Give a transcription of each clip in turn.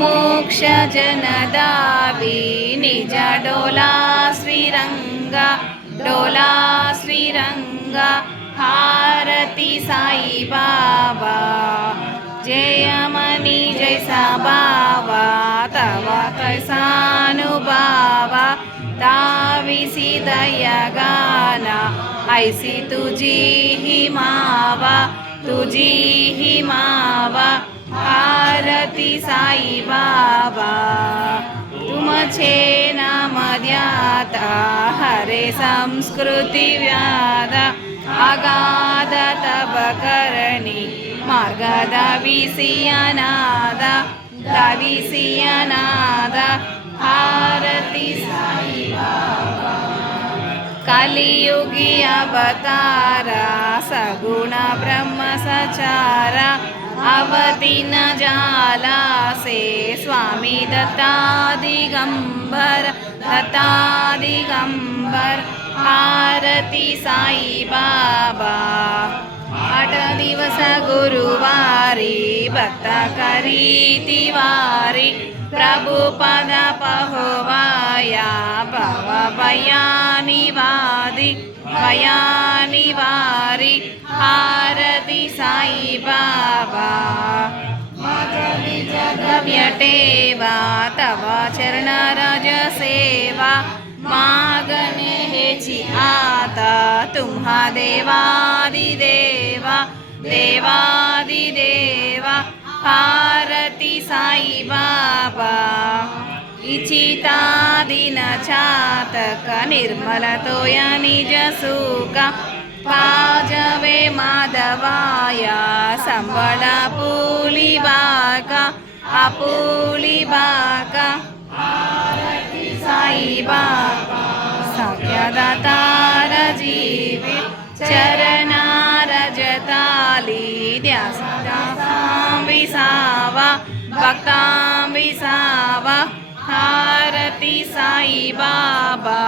मुमुक्ष जनदावी निज डोला श्रीरंग डोला श्रीरंग हारती साई बाबा जयमणि जैसा बाबा तव तैसानुबावा दाविसी दयगाना ऐसी तुझी ही मावा आरती साई बाबा तुमचे नाम ध्याता हरे संस्कृती व्याध अगाध तब करणी मार्ग दाविसी अनाद आरती साई बाबा कलियुगी अवतारा सगुण ब्रह्म सचारा अवतीर्ण जाला से स्वामी दत्ता दिगंबर आरती साई बाबा 8 दिवस गुरुवारी भक्त करी तिवारी प्रभु पद पहुवाया भव भयानि वारी आरती साई बाबा जगव्यटेवा तव चरण रज सेवा मागणे हेची आता तुम्हा देवादिदेवा आरती साई बाबा इचिता दिन चातक निर्मल तोय निज सुख पाजवे माधवाया संबळ आपुली बाका आरती साई बाबा सख्यदातार जीवे चरणा रजताली ध्यासां विसावा भक्तां विसावा आरती साई बाबा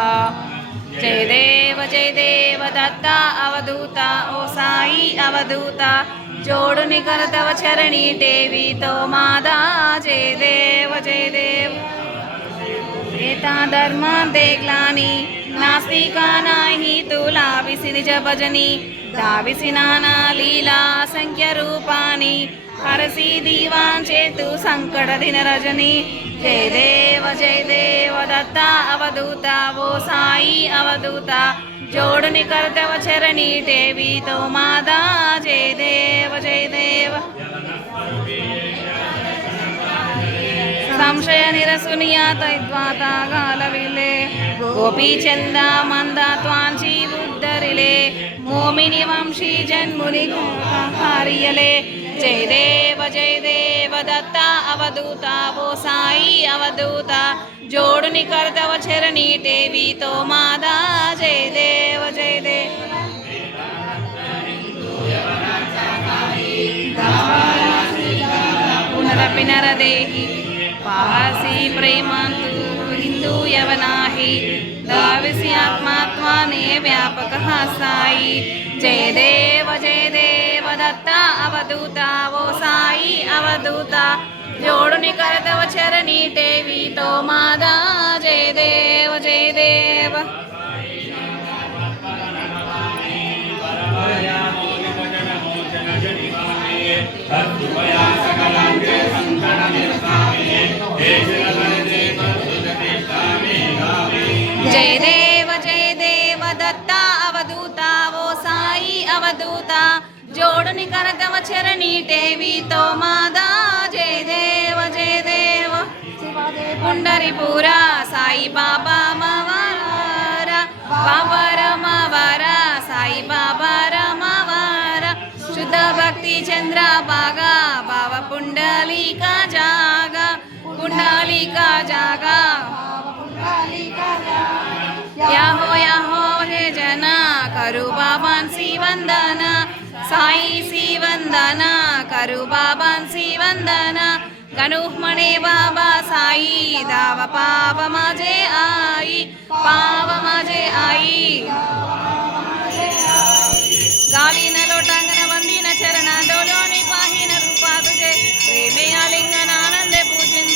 जय देव दत्ता अवधूता ओ साई अवधूता जोडुनि करतव चरणी टेवी तो मादा जय देव एता धर्म देखलानी नास्तिका नाही तुला विसी निज भजनी दाविसी नाना लीला संख्य रूपानी हरसी दीवांचे तू संकट दिन रजनी जय देव दत्ता अवधूता वो साई अवधूता जोडुनि करतव चरणी टेवी तो मादा जय देव संशय निरसुनिया तैद्वाता गालविले गोपी चंदा मंदा त्वांची उद्धरिले मोमिनी वंशी जन्मुनि हारियले जय देव दत्ता अवधूता वो साई अवधूता जोडुनि करतव चरणी टेवी तो मादा जय देव पुनरपि नरदेहि पासी प्रेमान्तु हिंदू यवनाहि दाविसी आत्मात्माने व्यापकः साई जय देव दत्ता अवधूता वो साई अवधूता जोडुनि करतव चरणी टेवी तो मादा जय देव जय देव दत्ता अवधूता वो साई अवधूता जोडुनि करतव चरणी टेवी तो मादा जय देव पुंडरीपुरा साई बाबा मवारा साई बाबा रमावारा शुद्ध भक्ति चंद्र बागा बाबा पुंडलिका जागा याहो हे जना करू बाबांसी वंदना साईसी वंदना करू बाबांसी वंदना गणुमणे बाबा साई दाव पाव माझे आई गालीन लोटांगण वंदीन चरण डोलोनी पाहीन रूपा तुझे प्रेमे आलिंगन आनंदे पूजिन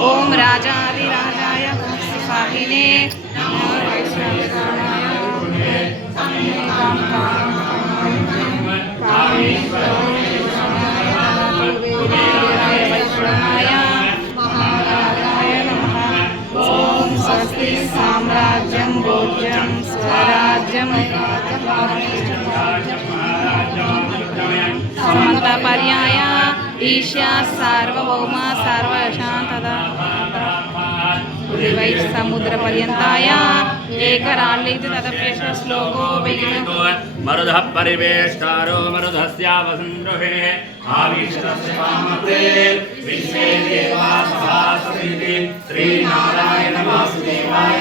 ఓం రాజాదిరాజాయ వాహినే ఓం స్వస్తి సామ్రాజ్యం భోజ్యం స్వరాజ్యం సమత పర్యాయ ఈశా సార్వభౌమ సర్వశాంతదా వై సముద్ర పర్యంతాయ ఏకరాళ్ళితి తదప్యశ శ్లోకో బిగినో మరుధః పరివేష్టారో మరుధస్యావసంద్రుహే ఆవిష్టస్య వామతే విశ్వే దేవా సహాసమితి శ్రీనారాయణ వాసుదేవాయ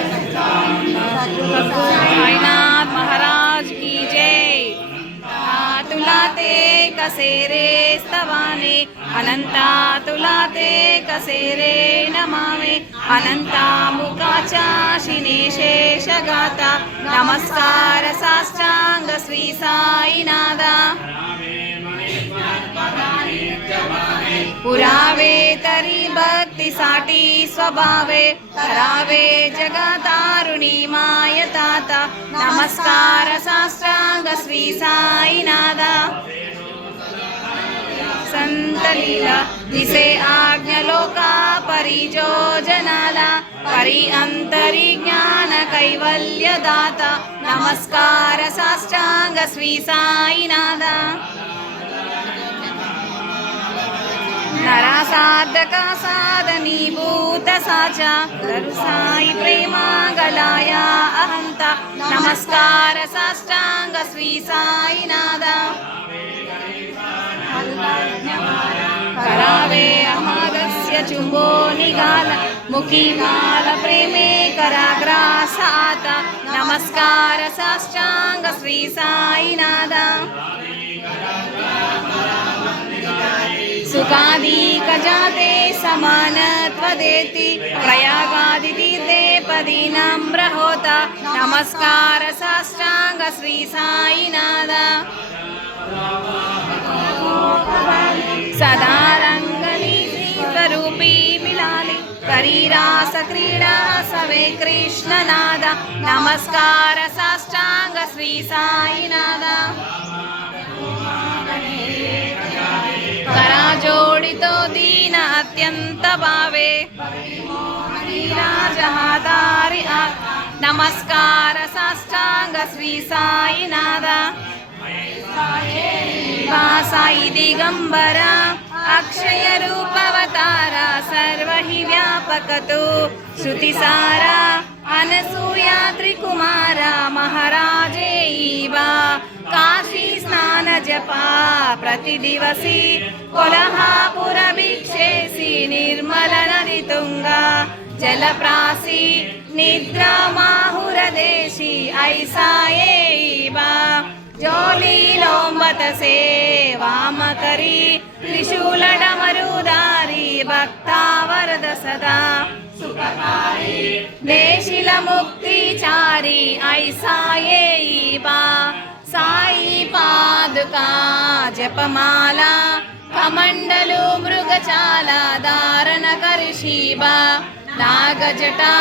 సాయినాథ్ మహారాజ్ की जय तुलाते कसेरे स्तवाने अनंता तुलाते कसेरे नमावे अनंता मुकाचा शिनेशेषगाता नमस्कार साष्टांग श्री साईनादा पुरावे तरी भक्तीसाठी स्वभावे करावे जगतारुणी मायताता नमस्कार साष्टांग श्री साईनादा संतलीला दिसे आज्ञलोका परिजोजनाला परि अंतरी ज्ञान कैवल्य दाता नमस्कार साष्टांग श्री साईनादा नरासाधका साधनीभूत साचा गुरु साई प्रेमा गलाया अहंता नमस्कार साष्टांग श्री साईनादा करावे अमागस्य चुंबो निगाल मुखी माल प्रेमे कराग्रासाता नमस्कार साष्टांग श्री साईनादा सुखादीक जाते समानत्वदेति प्रयागादितीर्थे पदीनम्र होता नमस्कार साष्टांग श्री साईनादा सदा रंगली स्वरूपी मिलाली करीरास क्रीडा सवे कृष्णनादा नमस्कार साष्टांग श्री साईनादा करा जोडितो दीन अत्यंत भावे राजहादारि नमस्कार साष्टांग श्री साईनादा साई दिगंबरा अक्षय रूपवतारा सर्व हि व्यापकतो श्रुतिसारा अनसूया त्रिकुमारा महाराजे ईवा काशी स्नान जपा प्रतिदिवसी कोल्हापुर भिक्षेसी निर्मल नदी तुंगा जलप्रासी निद्रा माहुरदेशी ऐसा येईबा जोली लोंबत से वाम करी त्रिशूल डमरुदारी भक्ता वरद सदा सुखकारी देशिल मुक्तिचारी ऐसा येईबा साई पादुका जपमाला कमंडलु मृगचाला धारण करशीबा नागजटा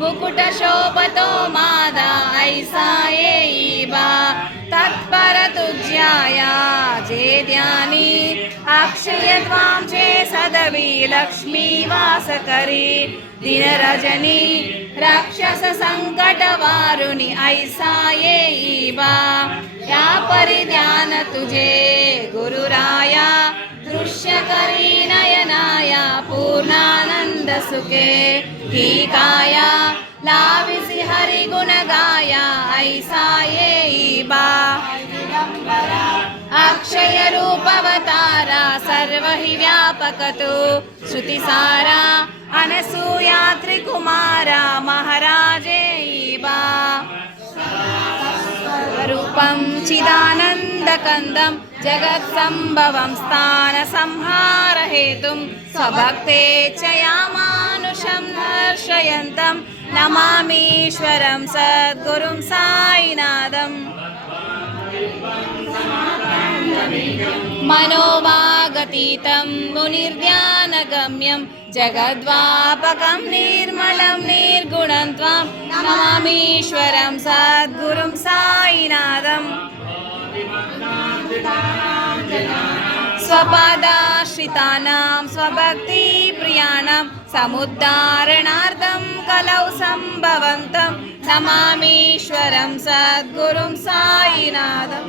मुकुट शोभतो मादा ऐसा येईबा तत्पर तुज्याया जे ध्यानी अक्षय त्वां चे सदवी लक्ष्मी वास करी दिन रजनी राक्षस संकट वारुणी ऐसा येईबा या परिध्यान तुझे गुरुराया दृश्य करी नयनाया पूर्णानंद सुखे ही काया लाविसी हरि गुण गाया ऐसा येईबा अक्षय रूपवतारा सर्व हि व्यापकतो श्रुतिसारा अनसूया त्रिकुमारा महाराजेईबा रूपं चिदानन्दकन्दं जगत्सम्भवं स्थानसंहारहेतुं स्वभक्ते च यामानुषं दर्शयन्तं నమామీశ్వరం సద్గురుం సాయినాథం మనోవాగతీతం మునిర్ధ్యానగమ్యం జగద్వాపకం నిర్మలం నిర్గుణం త్వాం నమామీశ్వరం సద్గురుం సాయినాథం స్వపదాశ్రితానాం స్వభక్తి ప్రియాణం సముద్ధారణార్థం కలౌ సంభవంతం నమామీశ్వరం సద్గురుం సాయినాథం